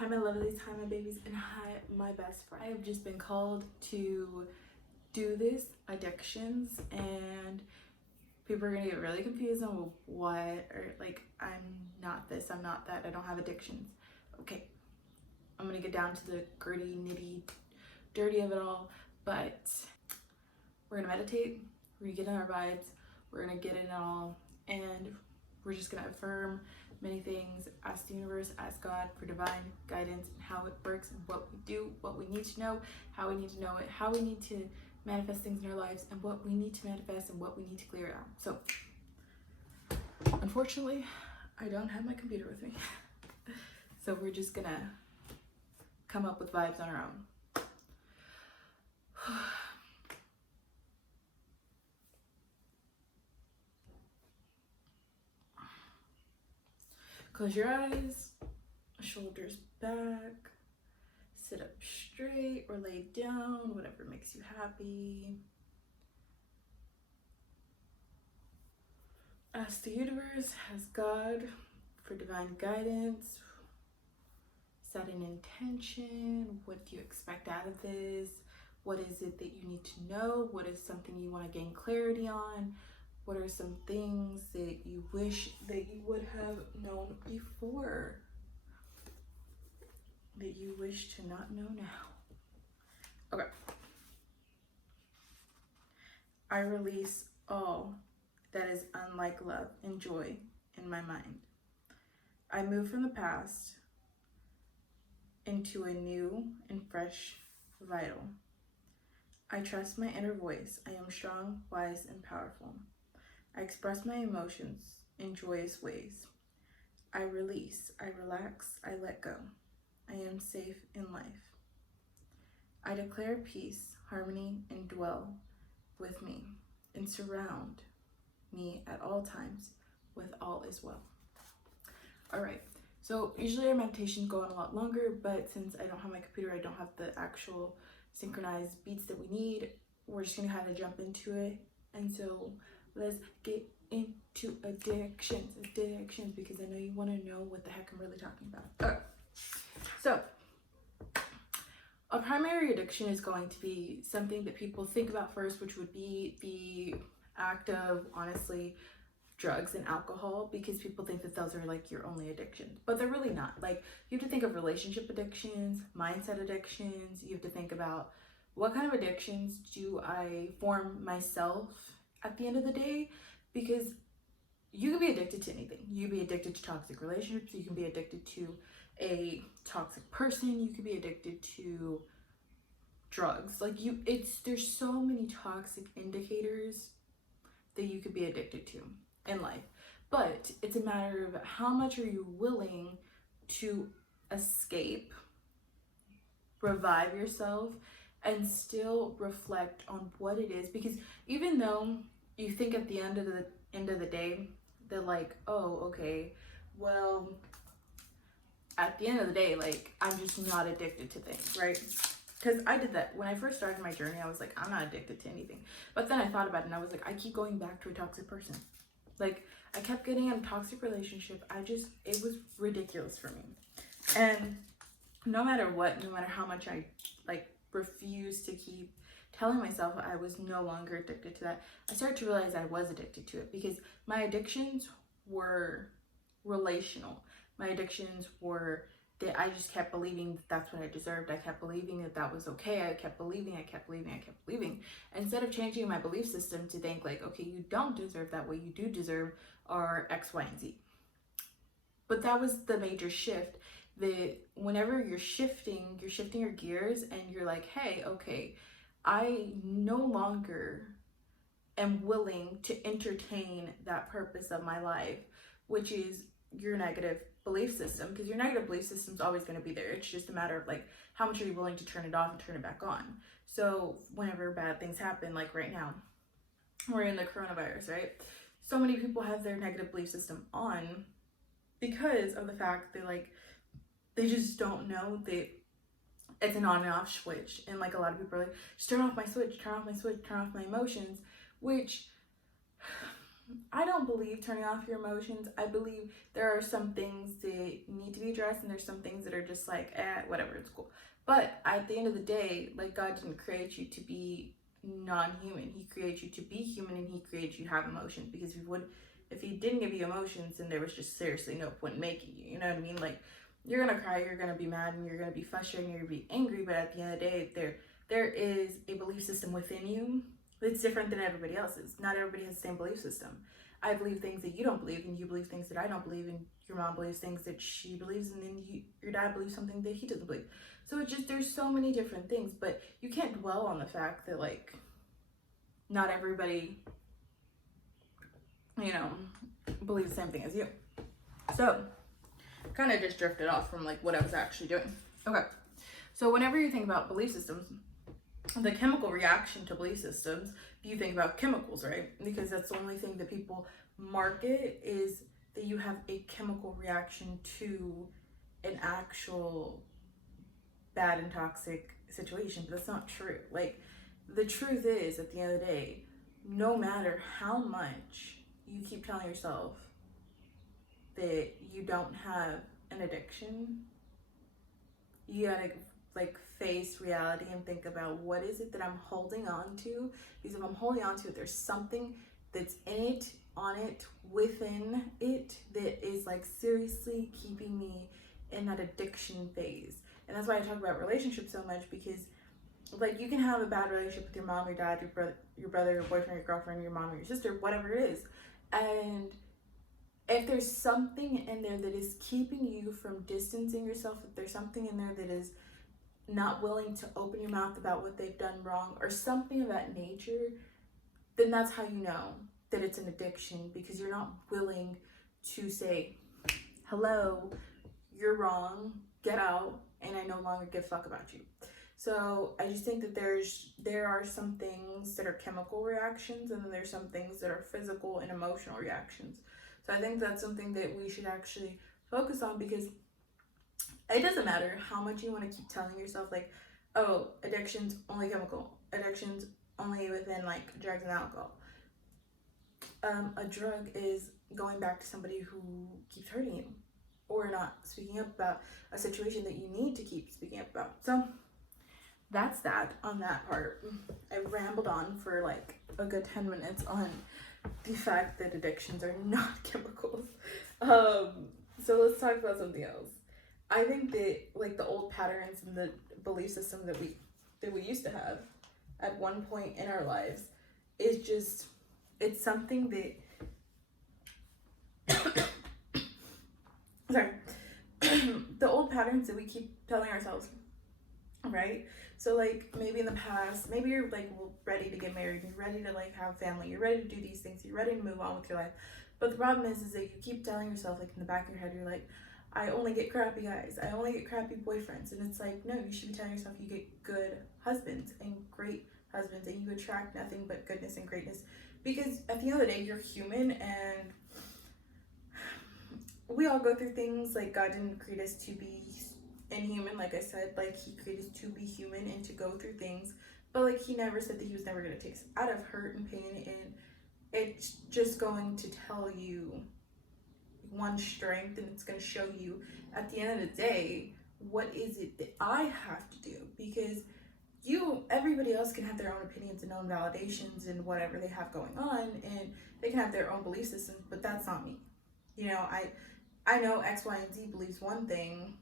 Hi my lovelies, hi my babies, and hi my best friend. I have just been called to do this addictions, and people are gonna get really confused on what, or like, I'm not this, I'm not that, I don't have addictions. Okay, I'm gonna get down to the gritty, nitty, dirty of it all, but we're gonna meditate, we're gonna get in our vibes, we're gonna get in it all, and we're just gonna affirm many things, ask the universe, ask God for divine guidance and how it works and what we do, what we need to know, how we need to know it, how we need to manifest things in our lives, and what we need to manifest and what we need to clear out. So, unfortunately, I don't have my computer with me. So we're just gonna come up with vibes on our own. Close your eyes, shoulders back, sit up straight or lay down, whatever makes you happy. Ask the universe, ask God for divine guidance. Set an intention. What do you expect out of this? What is it that you need to know? What is something you want to gain clarity on? What are some things that you wish that you would have known before, that you wish to not know now? Okay. I release all that is unlike love and joy in my mind. I move from the past into a new and fresh vital. I trust my inner voice. I am strong, wise, and powerful. I express my emotions in joyous ways. I release, I relax, I let go. I am safe in life. I declare peace, harmony, and dwell with me and surround me at all times with all is well. All right, so usually our meditations go on a lot longer, but since I don't have my computer, I don't have the actual synchronized beats that we need, we're just gonna kind of jump into it. And so let's get into addictions, because I know you want to know what the heck I'm really talking about. Okay. So a primary addiction is going to be something that people think about first, which would be the act of, honestly, drugs and alcohol, because people think that those are like your only addictions, but they're really not. Like, you have to think of relationship addictions, mindset addictions. You have to think about what kind of addictions do I form myself at the end of the day, because you can be addicted to anything. You can be addicted to toxic relationships, you can be addicted to a toxic person, you could be addicted to drugs. Like, there's so many toxic indicators that you could be addicted to in life, but it's a matter of how much are you willing to escape, revive yourself, and still reflect on what it is. Because even though you think at the end of the day that, like, oh, okay, well, at the end of the day, like, I'm just not addicted to things, right? Because I did that when I first started my journey. I was like, I'm not addicted to anything. But then I thought about it and I was like, I keep going back to a toxic person. Like, I kept getting in a toxic relationship. It was ridiculous for me. And no matter what, no matter how much I like refused to keep telling myself I was no longer addicted to that, I started to realize I was addicted to it, because my addictions were relational. My addictions were that I just kept believing that that's what I deserved. I kept believing that that was okay. I kept believing. Instead of changing my belief system to think like, okay, you don't deserve that. What you do deserve are X, Y, and Z. But that was the major shift, that whenever you're shifting your gears and you're like, hey, okay, I no longer am willing to entertain that purpose of my life, which is your negative belief system, because your negative belief system is always going to be there. It's just a matter of like, how much are you willing to turn it off and turn it back on? So whenever bad things happen, like right now, we're in the coronavirus, right? So many people have their negative belief system on because of the fact that, like, they just don't know that it's an on and off switch. And like, a lot of people are like, just turn off my switch, turn off my emotions, which I don't believe turning off your emotions. I believe there are some things that need to be addressed, and there's some things that are just like, whatever, it's cool. But at the end of the day, like, God didn't create you to be non-human. He created you to be human, and he created you to have emotions, because if he didn't give you emotions, then there was just seriously no point in making you. You know what I mean? Like, you're gonna cry, you're gonna be mad, and you're gonna be frustrated, and you're gonna be angry, but at the end of the day, there is a belief system within you that's different than everybody else's. Not everybody has the same belief system. I believe things that you don't believe, and you believe things that I don't believe, and your mom believes things that she believes, and then your dad believes something that he doesn't believe. So it's just, there's so many different things, but you can't dwell on the fact that, like, not everybody, you know, believes the same thing as you. So, kind of just drifted off from, like, what I was actually doing. Okay, so whenever you think about belief systems, the chemical reaction to belief systems, you think about chemicals, right? Because that's the only thing that people market, is that you have a chemical reaction to an actual bad and toxic situation. But that's not true. Like, the truth is, at the end of the day, no matter how much you keep telling yourself that you don't have an addiction, you gotta, like, face reality and think about, what is it that I'm holding on to? Because if I'm holding on to it, there's something that's in it, on it, within it, that is, like, seriously keeping me in that addiction phase. And that's why I talk about relationships so much, because, like, you can have a bad relationship with your mom, your dad, your brother, your boyfriend, your girlfriend, your mom, or your sister, whatever it is. And if there's something in there that is keeping you from distancing yourself, if there's something in there that is not willing to open your mouth about what they've done wrong, or something of that nature, then that's how you know that it's an addiction, because you're not willing to say, hello, you're wrong, get out, and I no longer give a fuck about you. So I just think that there are some things that are chemical reactions, and then there's some things that are physical and emotional reactions. So I think that's something that we should actually focus on, because it doesn't matter how much you want to keep telling yourself, like, oh, addiction's only chemical, addiction's only within, like, drugs and alcohol. A drug is going back to somebody who keeps hurting you, or not speaking up about a situation that you need to keep speaking up about. So that's that on that part. I rambled on for like a good 10 minutes on the fact that addictions are not chemicals. So let's talk about something else. I think that, like, the old patterns and the belief system that we used to have at one point in our lives is just, it's something that sorry the old patterns that we keep telling ourselves, right? So, like, maybe in the past, maybe you're, like, ready to get married, you're ready to, like, have family, you're ready to do these things, you're ready to move on with your life. But the problem is that you keep telling yourself, like, in the back of your head, you're like, I only get crappy guys, I only get crappy boyfriends. And it's like, no, you should be telling yourself you get good husbands and great husbands, and you attract nothing but goodness and greatness. Because at the end of the day, you're human, and we all go through things. Like, God didn't create us to be inhuman, like I said. Like, he created us to be human and to go through things, but, like, he never said that he was never going to take us out of hurt and pain. And it's just going to tell you one strength, and it's going to show you at the end of the day, what is it that I have to do? Because everybody else can have their own opinions and own validations and whatever they have going on, and they can have their own belief systems, but that's not me. You know, I know X, Y, and Z believes one thing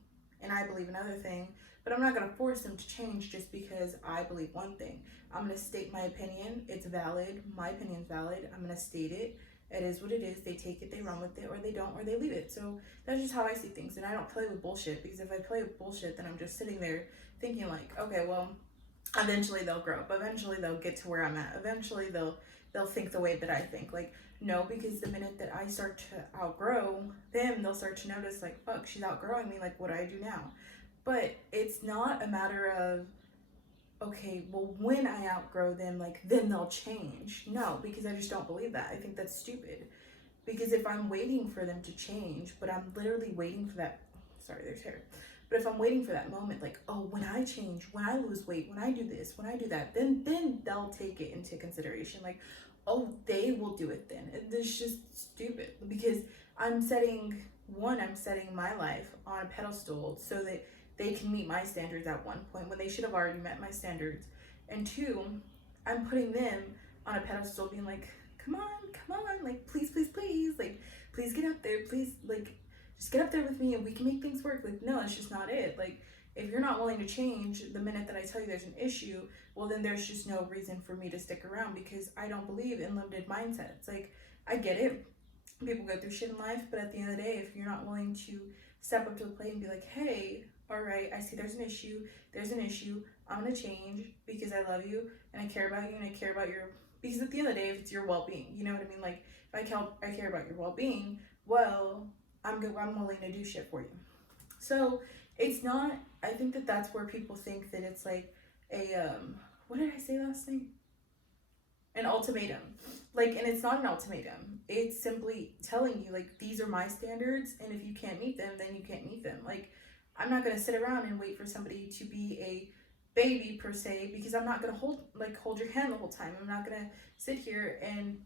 and I believe another thing, but I'm not going to force them to change just because I believe one thing. I'm going to state my opinion. It's valid. My opinion's valid. I'm going to state it. It is what it is. They take it, they run with it, or they don't, or they leave it. So that's just how I see things, and I don't play with bullshit, because if I play with bullshit, then I'm just sitting there thinking, like, okay, well, eventually they'll grow up. Eventually they'll get to where I'm at. Eventually they'll think the way that I think. Like, no, because the minute that I start to outgrow them, they'll start to notice, like, fuck, she's outgrowing me, like, what do I do now? But it's not a matter of, okay, well, when I outgrow them, like, then they'll change. No, because I just don't believe that. I think that's stupid. Because if I'm waiting for them to change, but I'm literally waiting for that, sorry, there's hair. But if I'm waiting for that moment, like, oh, when I change, when I lose weight, when I do this, when I do that, then they'll take it into consideration. Like, oh, they will do it then. And it's just stupid, because I'm setting my life on a pedestal so that they can meet my standards at one point when they should have already met my standards. And two, I'm putting them on a pedestal being like, come on, like, please, like, please get up there, please, like, just get up there with me and we can make things work. Like, no, it's just not it. Like, if you're not willing to change the minute that I tell you there's an issue, well, then there's just no reason for me to stick around, because I don't believe in limited mindsets. Like, I get it. People go through shit in life, but at the end of the day, if you're not willing to step up to the plate and be like, hey, all right, I see there's an issue, I'm gonna change because I love you and I care about you and I care about your, because at the end of the day, if it's your well-being, you know what I mean? Like, if I care about your well-being, well, I'm willing to do shit for you. So it's not, I think that that's where people think that it's like a, what did I say last night? An ultimatum. Like, and it's not an ultimatum. It's simply telling you, like, these are my standards, and if you can't meet them, then you can't meet them. Like, I'm not gonna sit around and wait for somebody to be a baby per se, because I'm not gonna hold your hand the whole time. I'm not gonna sit here and,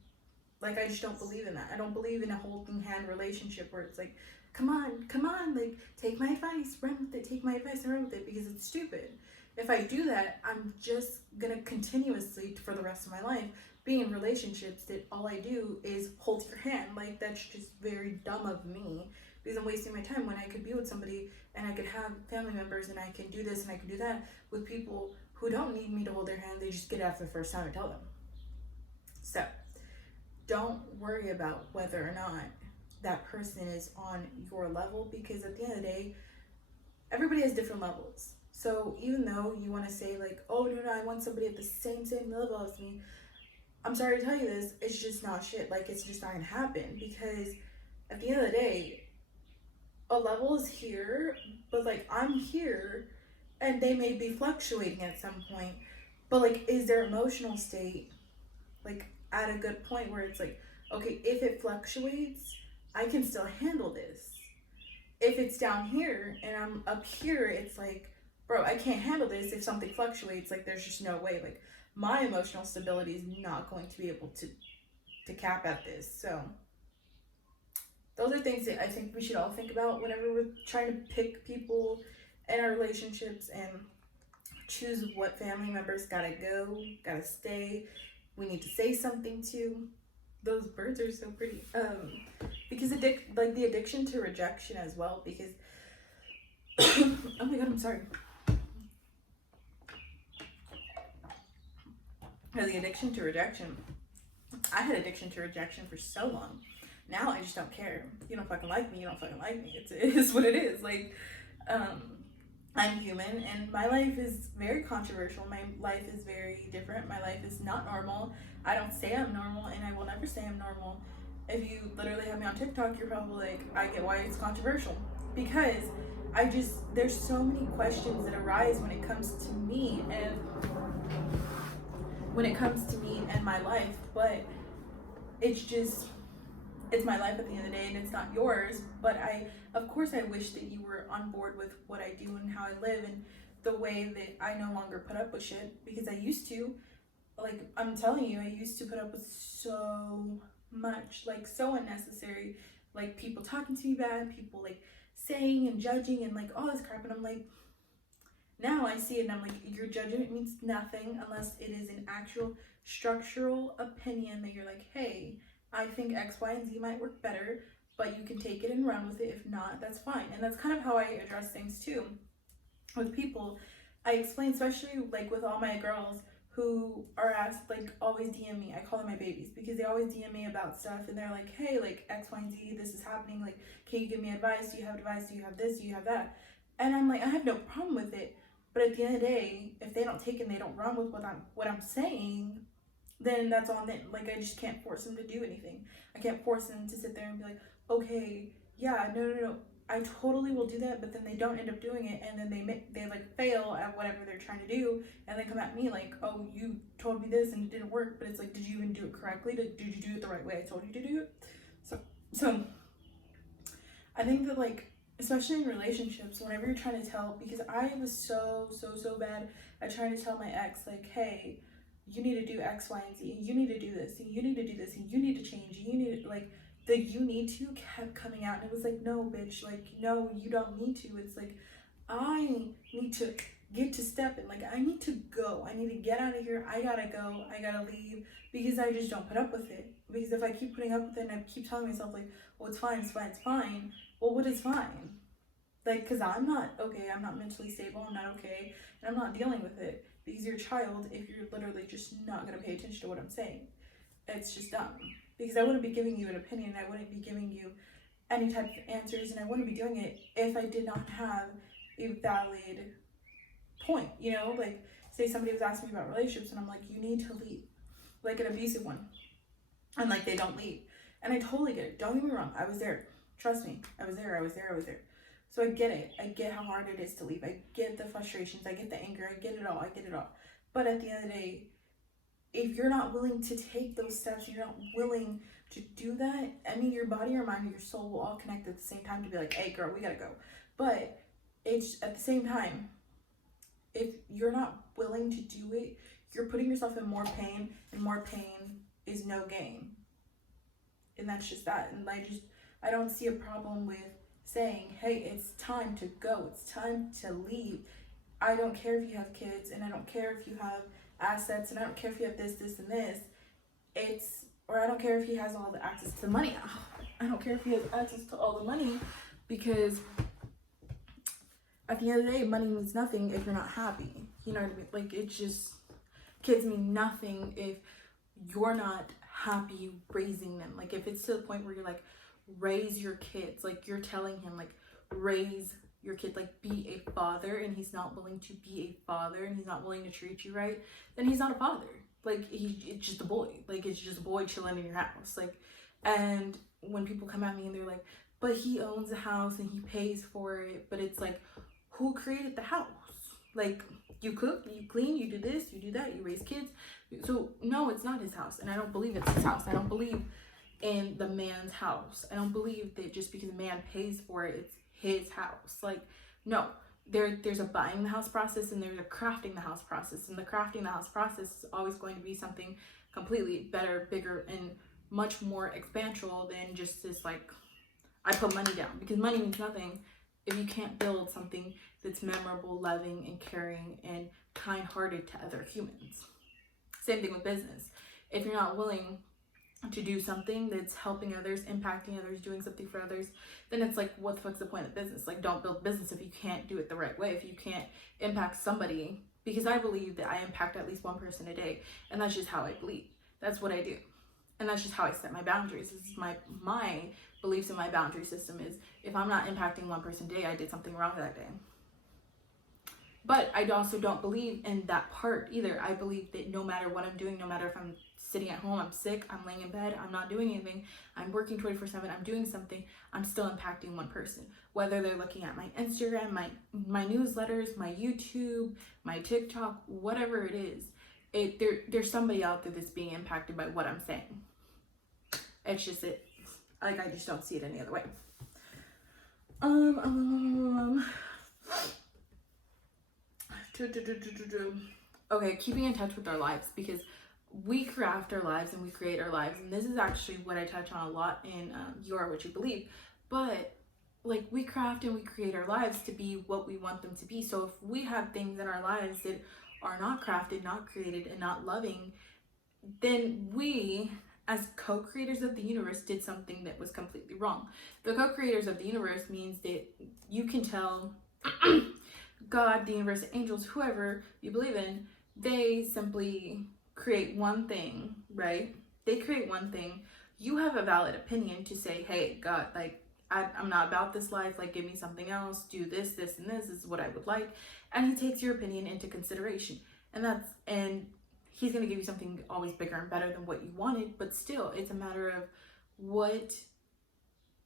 like, I just don't believe in that. I don't believe in a holding hand relationship where it's like, come on, like, take my advice, run with it, take my advice and run with it, because it's stupid. If I do that, I'm just gonna continuously, for the rest of my life, be in relationships that all I do is hold your hand. Like, that's just very dumb of me, because I'm wasting my time when I could be with somebody and I could have family members and I can do this and I can do that with people who don't need me to hold their hand. They just get it after the first time I tell them. So don't worry about whether or not that person is on your level, because at the end of the day, everybody has different levels. So even though you want to say like, oh no, I want somebody at the same level as me, I'm sorry to tell you this, it's just not shit. Like, it's just not gonna happen, because at the end of the day, a level is here, but like, I'm here and they may be fluctuating at some point, but like, is their emotional state like at a good point where it's like, okay, if it fluctuates, I can still handle this. If it's down here and I'm up here, it's like, bro, I can't handle this. If something fluctuates, like, there's just no way. Like, my emotional stability is not going to be able to cap at this. So those are things that I think we should all think about whenever we're trying to pick people in our relationships and choose what family members gotta go, gotta stay, we need to say something to. Those birds are so pretty. Because the addiction to rejection as well, because oh my god, I'm sorry. The addiction to rejection. I had addiction to rejection for so long. Now I just don't care. You don't fucking like me, you don't fucking like me. It is what it is. Like, I'm human and my life is very controversial. My life is very different. My life is not normal. I don't say I'm normal and I will never say I'm normal. If you literally have me on TikTok, you're probably like, I get why it's controversial. Because there's so many questions that arise when it comes to me and my life, but it's my life at the end of the day and it's not yours. But of course I wish that you were on board with what I do and how I live and the way that I no longer put up with shit, because I used to, like, I'm telling you, I used to put up with so much, like, so unnecessary, like, people talking to me bad, people like saying and judging and like all this crap, and I'm like, now I see it and I'm like, your judgment means nothing unless it is an actual structural opinion that you're like, hey, I think X, Y, and Z might work better, but you can take it and run with it. If not, that's fine. And that's kind of how I address things too with people. I explain, especially like with all my girls who are asked, like, always DM me. I call them my babies because they always DM me about stuff and they're like, hey, like, X, Y, and Z, this is happening. Like, can you give me advice? Do you have advice? Do you have this? Do you have that? And I'm like, I have no problem with it. But at the end of the day, if they don't take it and they don't run with what I'm saying, then that's on them. Like, I just can't force them to do anything. I can't force them to sit there and be like, okay, yeah, no, I totally will do that, but then they don't end up doing it, and then they like fail at whatever they're trying to do, and they come at me like, oh, you told me this and it didn't work, but it's like, did you even do it correctly? Did you do it the right way I told you to do it? So I think that, like, especially in relationships, whenever you're trying to tell, because I was so bad at trying to tell my ex, like, hey, you need to do X, Y, and Z. You need to do this, and you need to do this, and you need to change. You need to, like, the you need to kept coming out, and it was like, no, bitch, like, no, you don't need to. It's like, I need to get to step in. Like, I need to go. I need to get out of here. I gotta go. I gotta leave, because I just don't put up with it. Because if I keep putting up with it and I keep telling myself, like, well, it's fine, it's fine, it's fine. Well, what is fine? Like, because I'm not okay. I'm not mentally stable. I'm not okay. And I'm not dealing with it. Because you're a child if you're literally just not going to pay attention to what I'm saying. It's just dumb. Because I wouldn't be giving you an opinion. I wouldn't be giving you any type of answers. And I wouldn't be doing it if I did not have a valid point. You know, like, say somebody was asking me about relationships and I'm like, you need to leave. Like an abusive one. And like, they don't leave. And I totally get it. Don't get me wrong. I was there. Trust me. I was there. So I get it. I get how hard it is to leave. I get the frustrations. I get the anger. I get it all. But at the end of the day, if you're not willing to take those steps, you're not willing to do that, I mean, your body, your mind, and your soul will all connect at the same time to be like, hey, girl, we gotta go. But it's at the same time, if you're not willing to do it, you're putting yourself in more pain, and more pain is no gain. And that's just that. And I don't see a problem with saying, hey, it's time to go, it's time to leave. I don't care if you have kids, and I don't care if you have assets, and I don't care if you have this, and this. Or I don't care if he has all the access to money. I don't care if he has access to all the money, because at the end of the day, money means nothing if you're not happy. You know what I mean? Like, it's just, kids mean nothing if you're not happy raising them. Like, if it's to the point where you're like, raise your kids, like, you're telling him, like, raise your kid, like, be a father, and he's not willing to be a father, and he's not willing to treat you right, then he's not a father. Like, it's just a boy. Like, it's just a boy chilling in your house. Like, and when people come at me and they're like, but he owns a house and he pays for it, but it's like, who created the house? Like, you cook, you clean, you do this, you do that, you raise kids. So no, it's not his house, and I don't believe it's his house. I don't believe in the man's house. I don't believe that just because a man pays for it, it's his house. Like, no, there's a buying the house process, and there's a crafting the house process, and the crafting the house process is always going to be something completely better, bigger, and much more expansional than just this, like, I put money down, because money means nothing if you can't build something that's memorable, loving, and caring, and kind-hearted to other humans. Same thing with business. If you're not willing to do something that's helping others, impacting others, doing something for others, then it's like, what the fuck's the point of business? Like, don't build business if you can't do it the right way, if you can't impact somebody. Because I believe that I impact at least one person a day, and that's just how I believe. That's what I do. And that's just how I set my boundaries. This is my beliefs in my boundary system is, if I'm not impacting one person a day, I did something wrong that day. But I also don't believe in that part either. I believe that no matter what I'm doing, no matter if I'm sitting at home, I'm sick, I'm laying in bed, I'm not doing anything, I'm working 24/7, I'm doing something, I'm still impacting one person. Whether they're looking at my Instagram, my newsletters, my YouTube, my TikTok, whatever it is, there's somebody out there that's being impacted by what I'm saying. It's just it. Like, I just don't see it any other way. Okay, keeping in touch with our lives, because we craft our lives and we create our lives, and this is actually what I touch on a lot in You Are What You Believe. But like, we craft and we create our lives to be what we want them to be. So if we have things in our lives that are not crafted, not created, and not loving, then we, as co-creators of the universe, did something that was completely wrong. The co-creators of the universe means that you can tell God, the universe, angels, whoever you believe in, they simply create one thing, right? They create one thing. You have a valid opinion to say, hey, God, like, I'm not about this life, like, give me something else, do this, this, and this is what I would like. And he takes your opinion into consideration. And he's going to give you something always bigger and better than what you wanted, but still, it's a matter of, what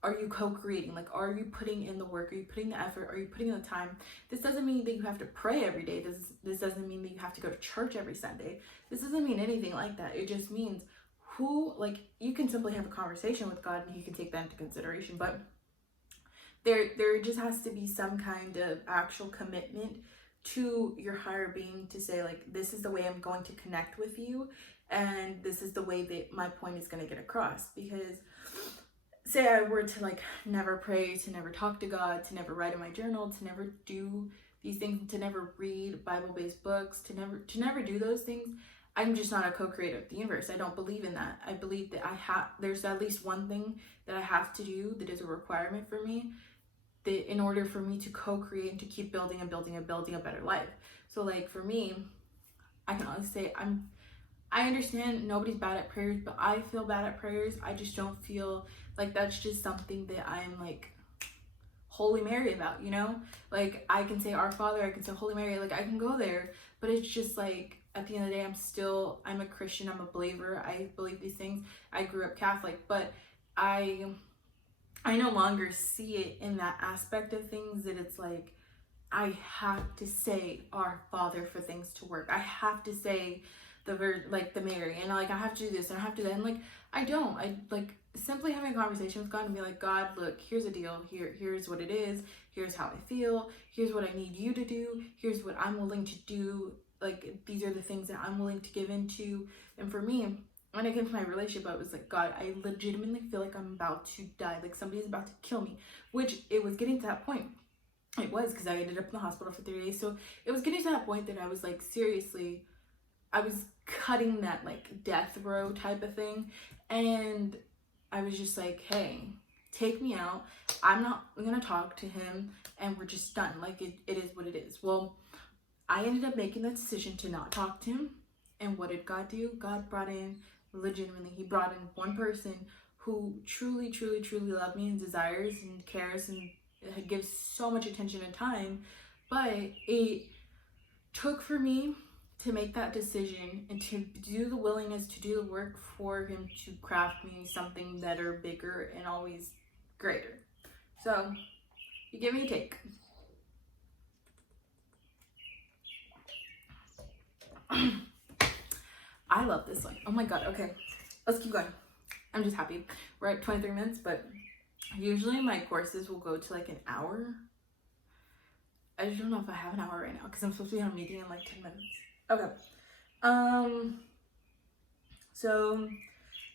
are you co-creating? Like, are you putting in the work? Are you putting the effort? Are you putting in the time? This doesn't mean that you have to pray every day. This doesn't mean that you have to go to church every Sunday. This doesn't mean anything like that. It just means you can simply have a conversation with God, and he can take that into consideration. But there just has to be some kind of actual commitment to your higher being to say like, this is the way I'm going to connect with you, and this is the way that my point is going to get across. Because say I were to like never pray, to never talk to God, to never write in my journal, to never do these things, to never read Bible-based books, to never do those things, I'm just not a co-creator of the universe. I don't believe in that. I believe that there's at least one thing that I have to do that is a requirement for me, that in order for me to co-create and to keep building and building and building a better life. So like for me, I can honestly say I understand nobody's bad at prayers, but I feel bad at prayers. I just don't feel like that's just something that I'm like Holy Mary about, you know? Like I can say Our Father, I can say Holy Mary, like I can go there, but it's just like at the end of the day, I'm a Christian, I'm a believer, I believe these things. I grew up Catholic, but I no longer see it in that aspect of things, that it's like I have to say Our Father for things to work. I have to say the Mary, and like I have to do this and I have to do that, and like I like simply having a conversation with God and be like, God, look, here's a deal, here's what it is, here's how I feel, here's what I need you to do, here's what I'm willing to do, like these are the things that I'm willing to give into. And for me, when it came to my relationship, I was like, God, I legitimately feel like I'm about to die, like somebody's about to kill me, which it was getting to that point. It was, because I ended up in the hospital for 3 days. So it was getting to that point that I was like, seriously, I was cutting that like death row type of thing. And I was just like, hey, take me out. I'm not going to talk to him, and we're just done. Like it is what it is. Well, I ended up making the decision to not talk to him. And what did God do? God brought in, legitimately, he brought in one person who truly, truly, truly loved me and desires and cares and gives so much attention and time. But it took for me to make that decision and to do the willingness to do the work for him to craft me something better, bigger, and always greater. So you give me a take. I love this one. Oh my god. Okay, let's keep going. I'm just happy. We're at 23 minutes, but usually my courses will go to like an hour. I just don't know if I have an hour right now because I'm supposed to be on a meeting in like 10 minutes. Okay. So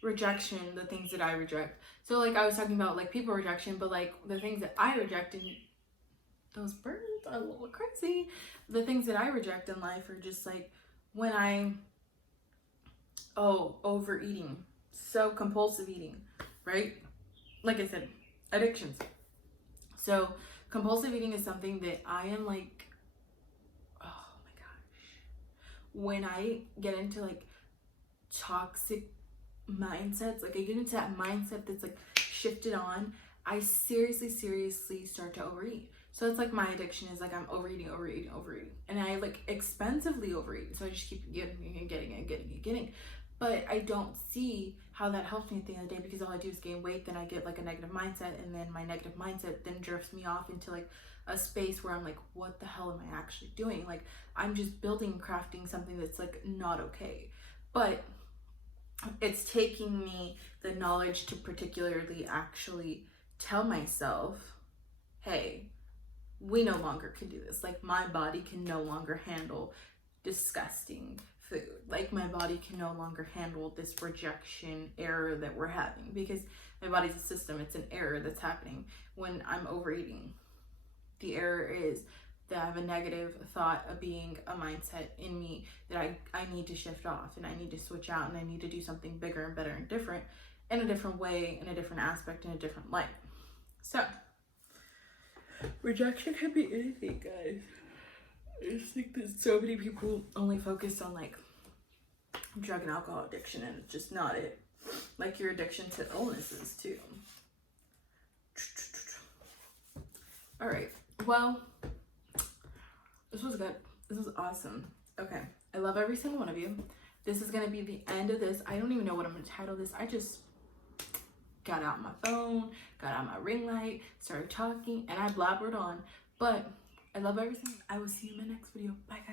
rejection, the things that I reject. So like I was talking about like people rejection, but like the things that I reject, and those birds are a little crazy. The things that I reject in life are just like when overeating, so compulsive eating, right? Like I said, addictions. So compulsive eating is something that I am like, oh my gosh, when I get into like toxic mindsets, like I get into that mindset that's like shifted on, I seriously start to overeat. So it's like my addiction is like I'm overeating, and I like expensively overeat. So I just keep getting. But I don't see how that helps me at the end of the day, because all I do is gain weight. Then I get like a negative mindset, and then my negative mindset then drifts me off into like a space where I'm like, what the hell am I actually doing? Like I'm just crafting something that's like not okay. But it's taking me the knowledge to particularly actually tell myself, hey, we no longer can do this. Like my body can no longer handle disgusting food. Like my body can no longer handle this rejection error that we're having, because my body's a system. It's an error that's happening when I'm overeating. The error is that I have a negative thought of being a mindset in me that I need to shift off, and I need to switch out, and I need to do something bigger and better and different, in a different way, in a different aspect, in a different light. So rejection can be anything, guys. I just think that so many people only focus on like drug and alcohol addiction, and it's just not it. Like your addiction to illnesses too. All right, well, this was good. This was awesome. Okay, I love every single one of you. This is gonna be the end of this. I don't even know what I'm gonna title this. I just got out my phone, got out my ring light, started talking, and I blabbered on. But I love everything. I will see you in my next video. Bye, guys.